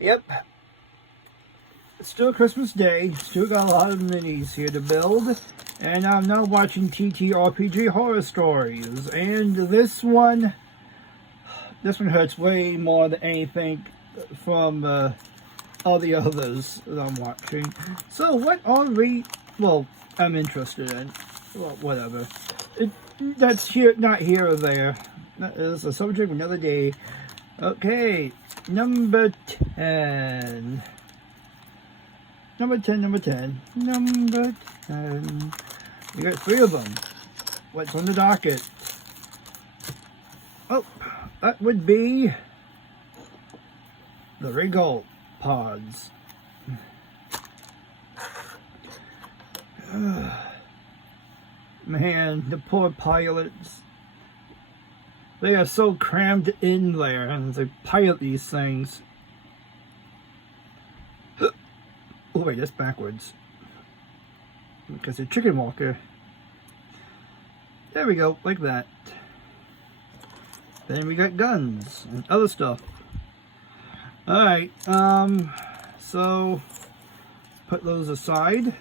Yep. It's still Christmas Day. Still got a lot of minis here to build. And I'm now watching TTRPG horror stories. And this one hurts way more than anything from all the others that I'm watching. So what are we, well, I'm interested in. Well, whatever. That's here, not here or there. That is a subject of another day. Okay, number 10. Number 10. We got 3 of them. What's on the docket? Oh, that would be the Regult pods. Man, the poor pilots. They are so crammed in there and they pilot these things. Oh wait, that's backwards. Because the chicken walker. There we go, like that. Then we got guns and other stuff. Alright, so put those aside.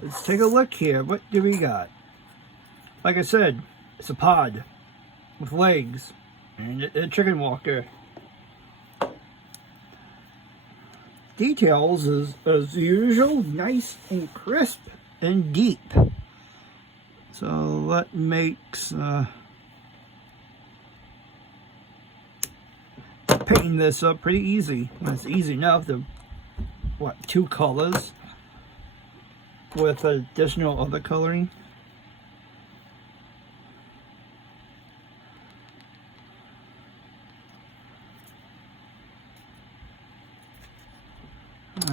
Let's take a look here. What do we got? Like I said, it's a pod with legs and a chicken walker. Details as usual, nice and crisp and deep. So that makes painting this up pretty easy. It's easy enough to, what, 2 colors with additional other coloring.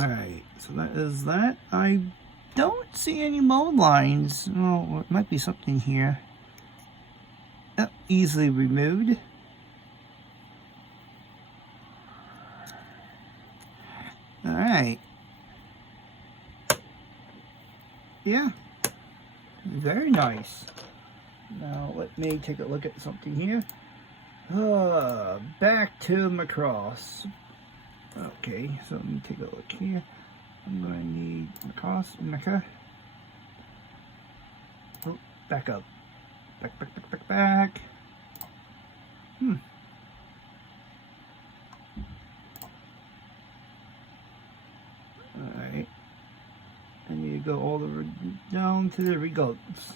Alright, so that is that. I don't see any mold lines. Oh, it might be something here. Yep, easily removed. Alright. Yeah, very nice. Now let me take a look at something here. Back to Macross. Okay, so let me take a look here. I'm going to need Macross, Mecha. Oh, back up. Back. Alright. I need to go all the way down to the Regults.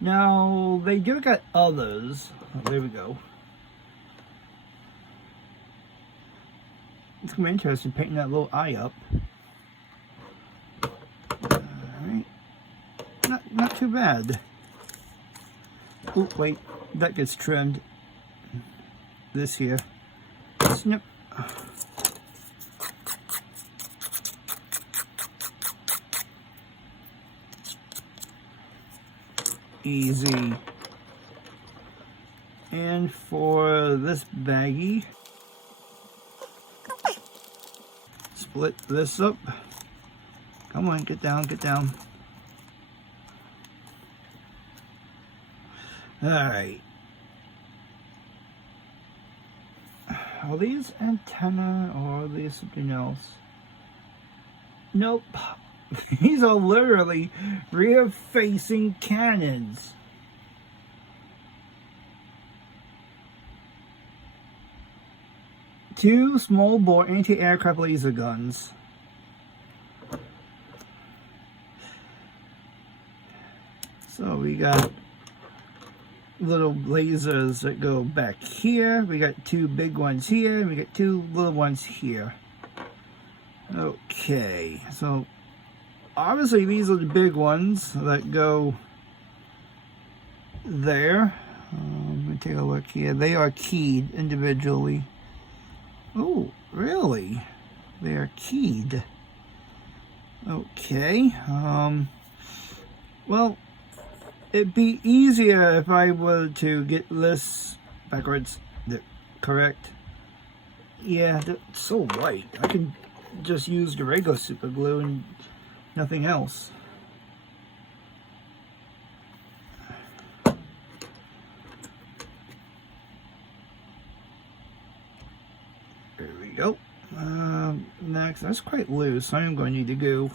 Now, they do got others. Oh, there we go. It's going to be interesting painting that little eye up. Alright. Not too bad. Oh, wait. That gets trimmed. This here. Snip. Easy. And for this baggie, split this up. Come on, get down. Alright. Are these antenna or are these something else? Nope. These are literally rear-facing cannons. Two small-bore anti-aircraft laser guns. So we got little lasers that go back here. We got 2 big ones here. And we got 2 little ones here. Okay, so obviously these are the big ones that go there. Let me take a look here. They are keyed individually. Oh, really? They are keyed. Okay. Well, it'd be easier if I were to get this backwards. Correct? Yeah, that's so white. I can just use the regular super glue and nothing else. There we we go. Next, that's quite loose. I am going to need to go.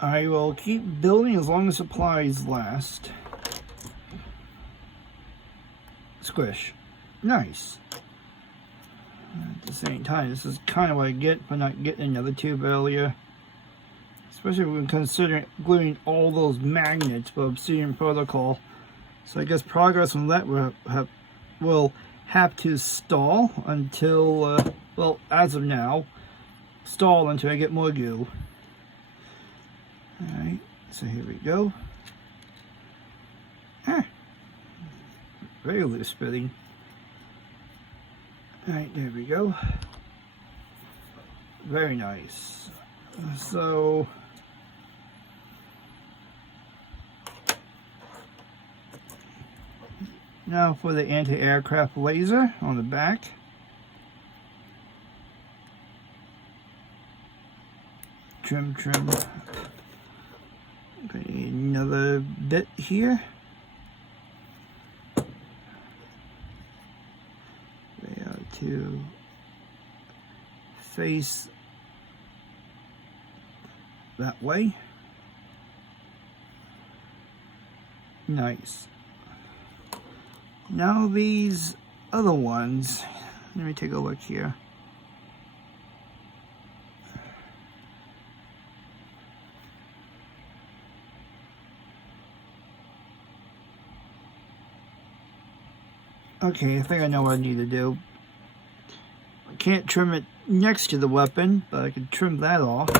I will keep building as long as supplies last. Squish. Nice. At the same time, this is kind of what I get for not getting another tube earlier. Especially when considering gluing all those magnets for Obsidian Protocol. So I guess progress on that will have to stall until, well, as of now, stall until I get more glue. Alright, so here we go. Very loose fitting. Alright, there we go. Very nice. So, now for the anti-aircraft laser on the back. Trim. Okay, another bit here. We are to face that way. Nice. Now these other ones, let me take a look here. Okay, I think I know what I need to do. I can't trim it next to the weapon, but I can trim that off.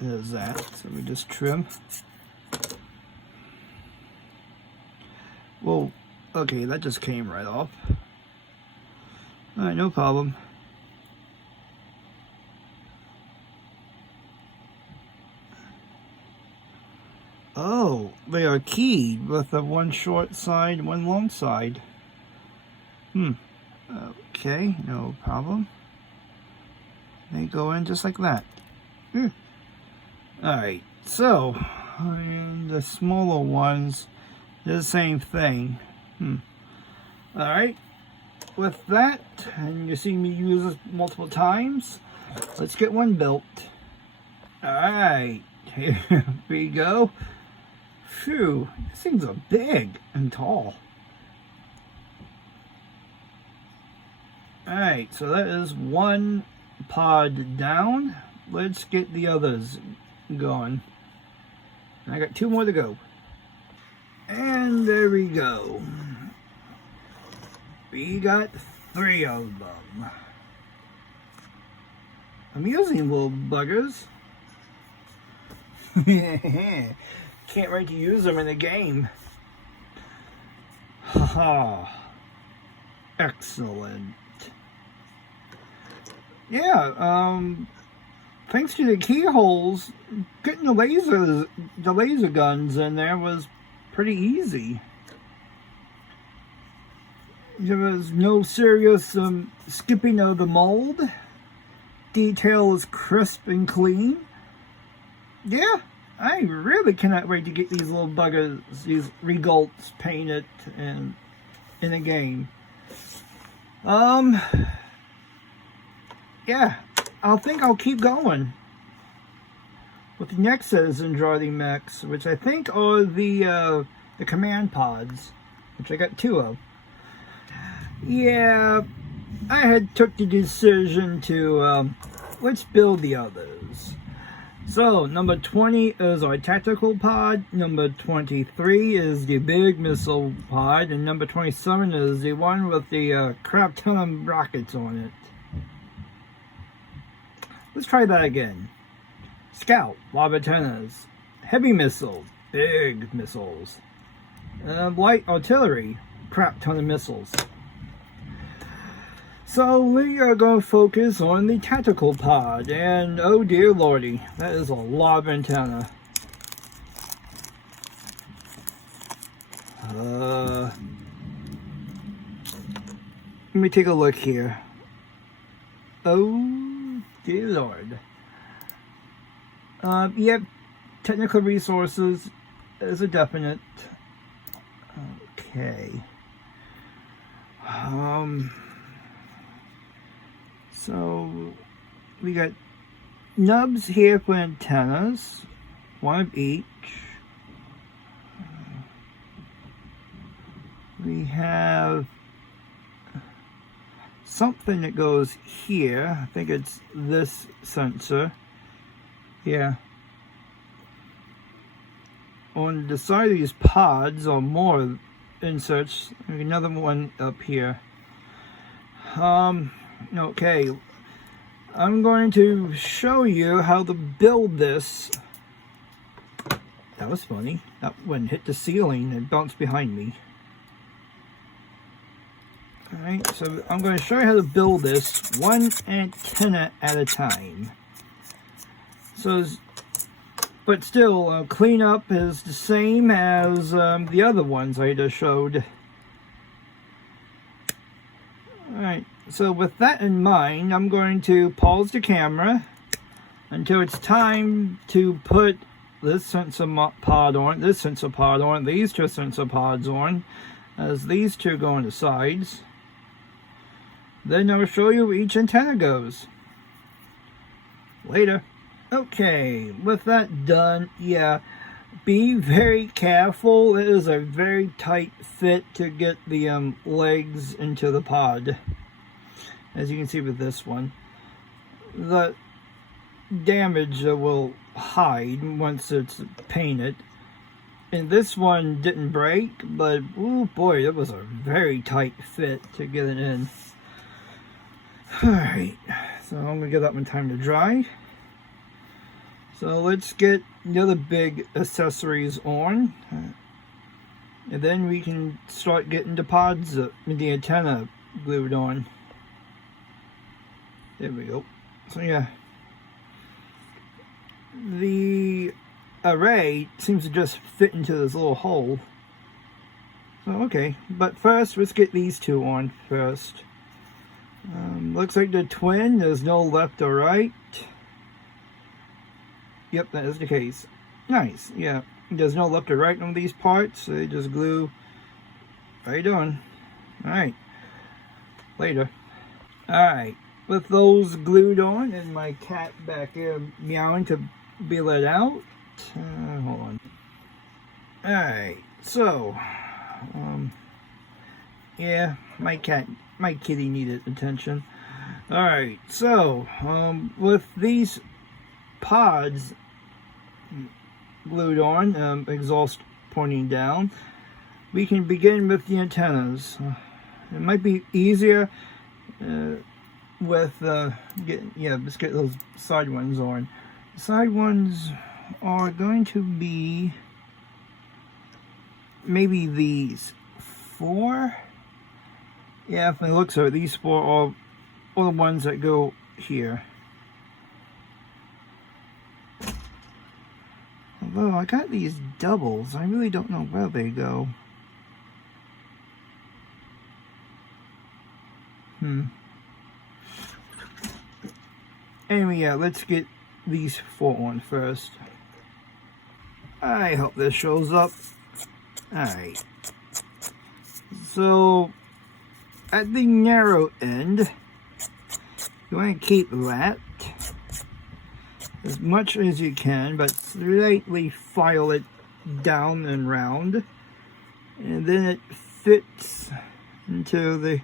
There's that. So we just trim. Well, okay, that just came right off. Alright, no problem. Oh, they are keyed with a one short side, one long side. Okay, no problem. They go in just like that. Alright, so, the smaller ones, they're the same thing. Alright, with that, and you see me use this multiple times, let's get one built. Alright, here we go. Phew, these things are big and tall. Alright, so that is one pod down. Let's get the others going. I got two more to go. And there we go. We got 3 of them. Amusing little buggers. Can't wait to use them in the game. Haha. Excellent. Yeah, thanks to the keyholes, getting the laser guns in there was pretty easy. There was no serious skipping of the mold. Detail is crisp and clean. Yeah, I really cannot wait to get these little buggers, these Regults painted in a game. Yeah, I think I'll keep going with the next set of Zendrati mechs, which I think are the command pods, which I got 2 of. Yeah, I had took the decision to let's build the others. So number 20 is our tactical pod, number 23 is the big missile pod, and number 27 is the one with the crap ton of rockets on it. Let's try that again. Scout, lob antennas. Heavy missile, big missiles. Light artillery, crap ton of missiles. So we are going to focus on the tactical pod, and oh dear lordy, that is a lot of antenna. Let me take a look here. Oh dear lord. Yep, technical resources is a definite. Okay. So we got nubs here for antennas, one of each. We have something that goes here. I think it's this sensor. Yeah. On the side of these pods are more inserts. Another one up here. Okay. I'm going to show you how to build this. That was funny. That one hit the ceiling and bounced behind me. Alright, so I'm going to show you how to build this one antenna at a time. So, but still, cleanup is the same as the other ones I just showed. Alright, so with that in mind, I'm going to pause the camera until it's time to put this sensor pod on, this sensor pod on, these two sensor pods on, as these two go on the sides. Then I'll show you where each antenna goes. Later. Okay, with that done, yeah, be very careful. It is a very tight fit to get the legs into the pod. As you can see with this one. The damage will hide once it's painted. And this one didn't break, but oh boy, it was a very tight fit to get it in. Alright, so I'm going to give that one time to dry. So let's get the other big accessories on. And then we can start getting the pods, the antenna glued on. There we go. So yeah. The array seems to just fit into this little hole. So okay, but first let's get these two on first. Looks like the twin, there's no left or right. Yep, that is the case. Nice, yeah. There's no left or right on these parts, so they just glue right on. Alright, later. Alright, with those glued on and my cat back here meowing to be let out. Hold on. Alright, so, yeah, my kitty needed attention. Alright, so, with these pods glued on, exhaust pointing down, we can begin with the antennas. It might be easier with let's get those side ones on. The side ones are going to be maybe these 4. Yeah, if it looks like these 4 are all the ones that go here. Although I got these doubles, I really don't know where they go. Anyway, yeah, let's get these 4 on first. I hope this shows up. Alright. So, at the narrow end, you want to keep that as much as you can, but slightly file it down and round, and then it fits into the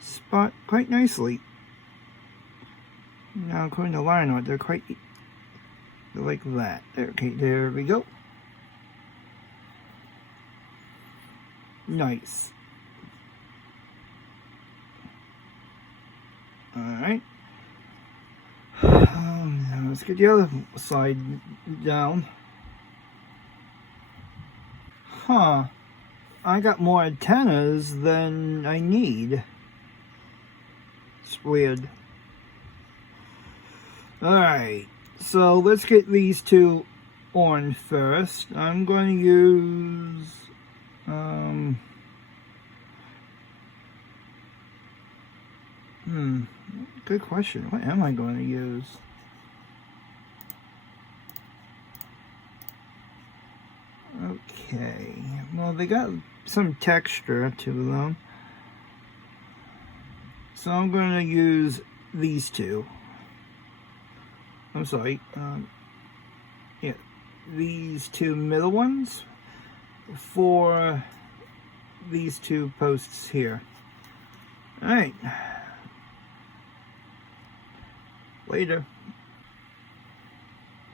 spot quite nicely. Now according to line art, they're like that. Okay, there we go. Nice. Alright. Now let's get the other side down. Huh. I got more antennas than I need. It's weird. Alright. So let's get these two on first. I'm going to use... good question. What am I going to use? Okay. Well, they got some texture to them. So I'm going to use these two. I'm sorry. Yeah, these two middle ones for these two posts here. Alright. Later.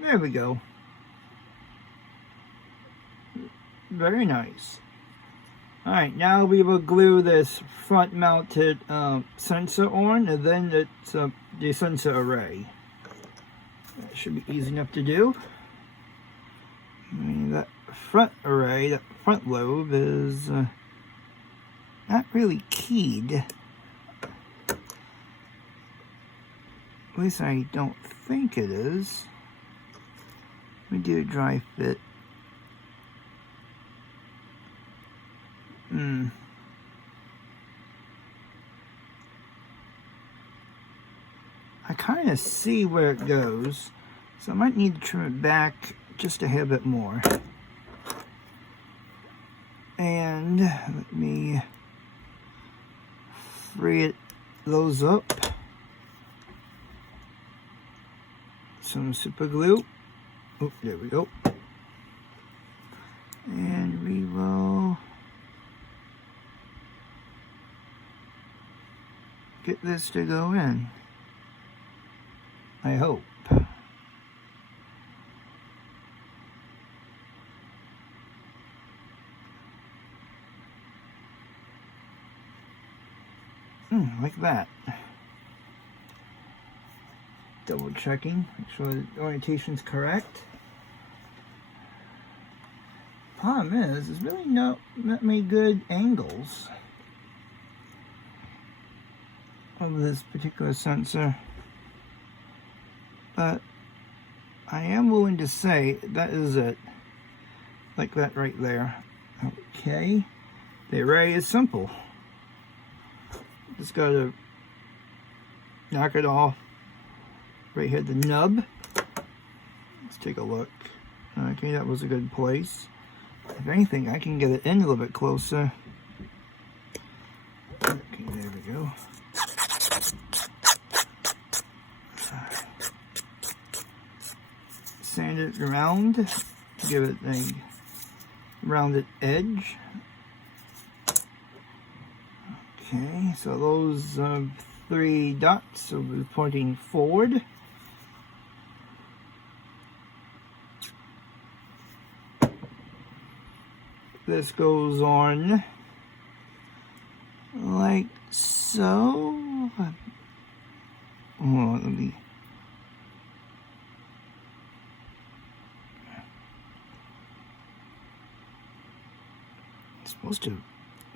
There we go. Very nice. Alright, now we will glue this front mounted sensor on, and then it's the sensor array. That should be easy enough to do. That front array, that front lobe is not really keyed. At least I don't think it is. Let me do a dry fit. I kind of see where it goes, so I might need to trim it back just a hair bit more. And let me free those up. Some super glue. Oh, there we go. And we will get this to go in. I hope. Like that. Double checking, make sure the orientation's correct. Problem is, there's really not many good angles of this particular sensor, but I am willing to say that is it. Like that right there. Okay, the array is simple. Just gotta knock it off right here, the nub. Let's take a look. Okay, that was a good place. If anything, I can get it in a little bit closer. Okay, there we go. Sand it around to give it a rounded edge. Okay, so those 3 dots will be pointing forward. This goes on like so. Oh, let me. It's supposed to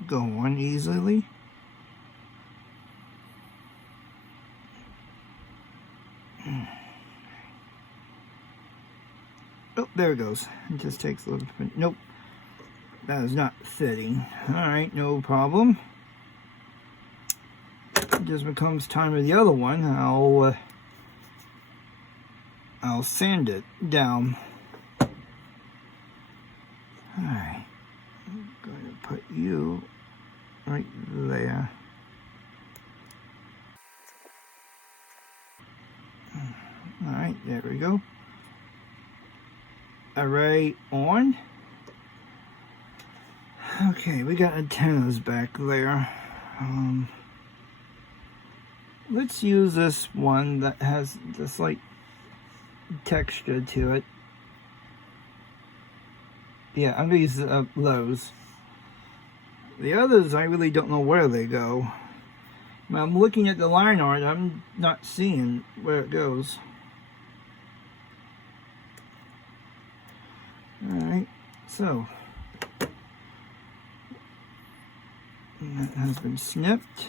go on easily. Oh, there it goes. It just takes a little bit. Nope. That is not fitting. Alright, no problem. It just becomes time for the other one. I'll sand it down. Alright. I'm going to put you right there. Alright, there we go. Array on. Okay, we got antennas back there. Let's use this one that has this like texture to it. Yeah, I'm gonna use those. The others, I really don't know where they go. When I'm looking at the line art, I'm not seeing where it goes. Alright, so that has been snipped.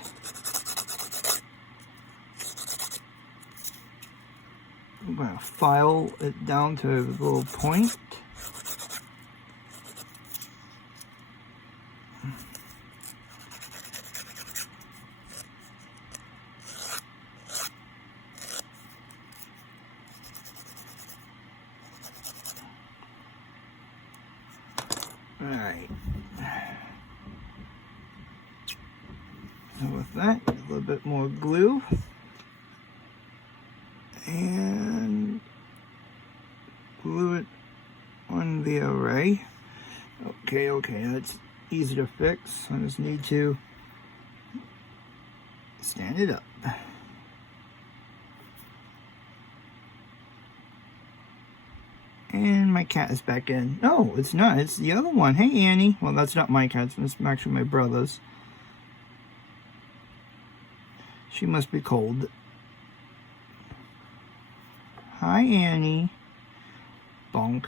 I'm going to file it down to a little point. Alright. So with that, a little bit more glue. And glue it on the array. Okay, that's easy to fix. I just need to stand it up. And my cat is back in. No, it's not. It's the other one. Hey, Annie. Well, that's not my cat. It's actually my brother's. She must be cold. Hi, Annie. Bonk.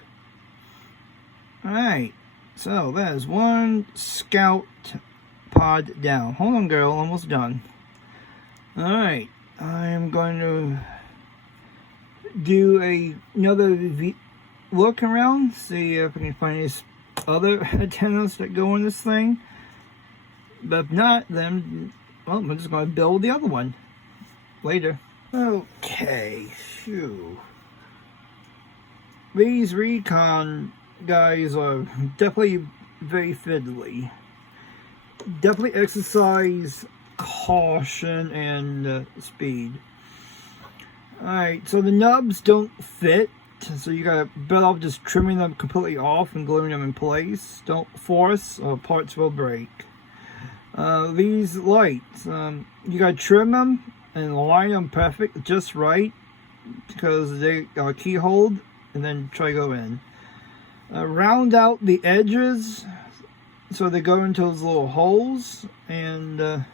Alright. So, that is one scout pod down. Hold on, girl. Almost done. Alright. I am going to do another look around, see if I can find any other antennas that go on this thing. But if not, then, well, I'm just going to build the other one later. Okay, phew. These recon guys are definitely very fiddly. Definitely exercise caution and speed. Alright, so the nubs don't fit. So you gotta better off just trimming them completely off and gluing them in place. Don't force or parts will break. These lights, you gotta trim them and line them perfect, just right, because they are keyholed, and then try to go in. Round out the edges so they go into those little holes, and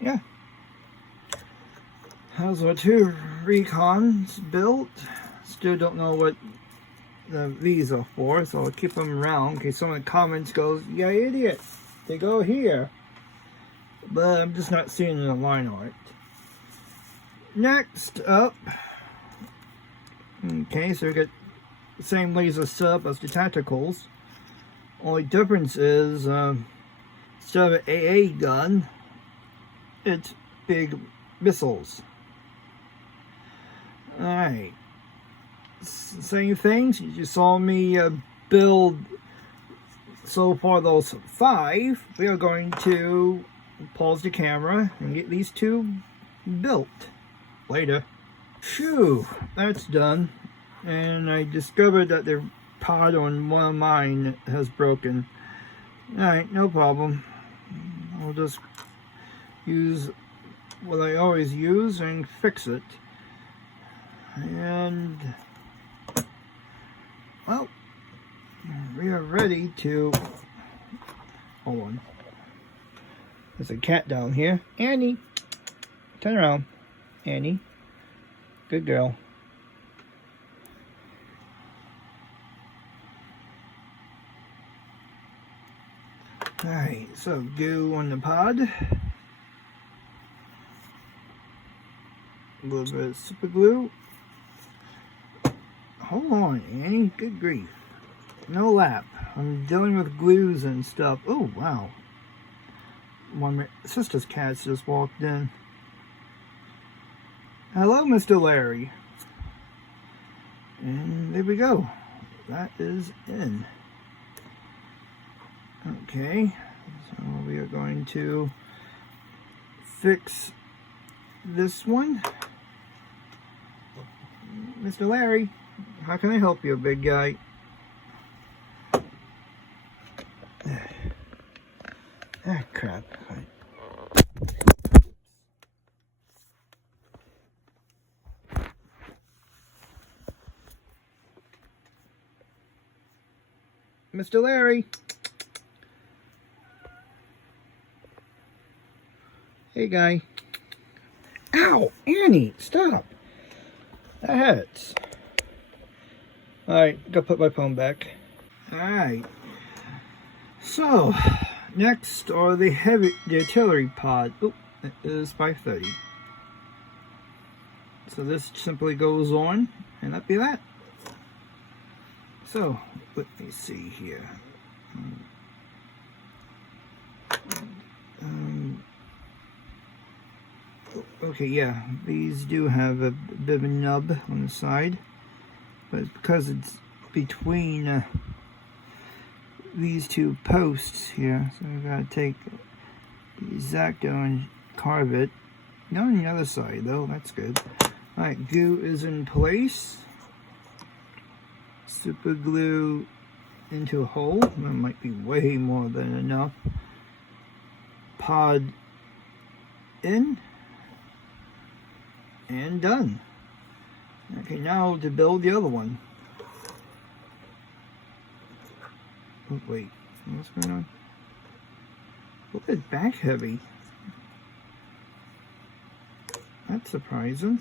yeah. How's our two recons built? Still don't know what these are for, so I'll keep them around in case someone in the comments goes, "Yeah, idiot, they go here." But I'm just not seeing the line art. Next up, okay, so we got the same laser setup as the tacticals. Only difference is instead of an AA gun, it's big missiles. Alright, same things. You saw me build so far those 5. We are going to pause the camera and get these 2 built later. Phew, that's done. And I discovered that the pod on one of mine has broken. Alright, no problem. I'll just use what I always use and fix it. And well, we are ready to, hold on, there's a cat down here. Annie, turn around. Annie, good girl. Alright, so glue on the pod. A little bit of super glue. Hold on, Annie. Good grief. No lap. I'm dealing with glues and stuff. Oh, wow. One of my sister's cats just walked in. Hello, Mr. Larry. And there we go. That is in. Okay. So we are going to fix this one. Mr. Larry, how can I help you, big guy? Ah, crap. Mr. Larry. Hey, guy. Ow! Annie, stop. That hurts. Alright, go put my phone back. Alright. So, next are the artillery pod. Oh, it is 530. So this simply goes on, and that'd be that. So, let me see here. Okay, yeah, these do have a bit of a nub on the side, but because it's between these 2 posts here, so I've got to take the X-Acto and carve it. Not on the other side though, that's good. Alright, glue is in place. Super glue into a hole. That might be way more than enough. Pod in. And done. Okay, now to build the other one. Oh, wait. What's going on? Look at back heavy. That's surprising.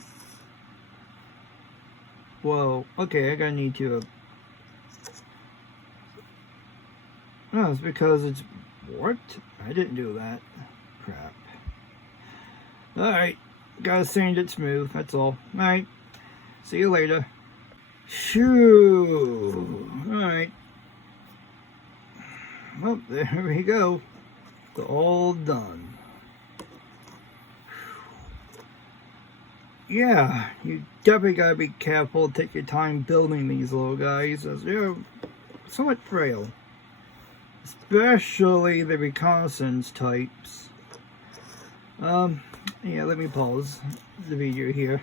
Whoa. Okay, I gotta need to... No, it's because it's warped? I didn't do that. Crap. Alright. Gotta sand it smooth, that's all. Alright. See you later. Shoo! Alright. Well, there we go. It's all done. Yeah, you definitely gotta be careful. Take your time building these little guys, as they're somewhat frail. Especially the reconnaissance types. Yeah, let me pause the video here.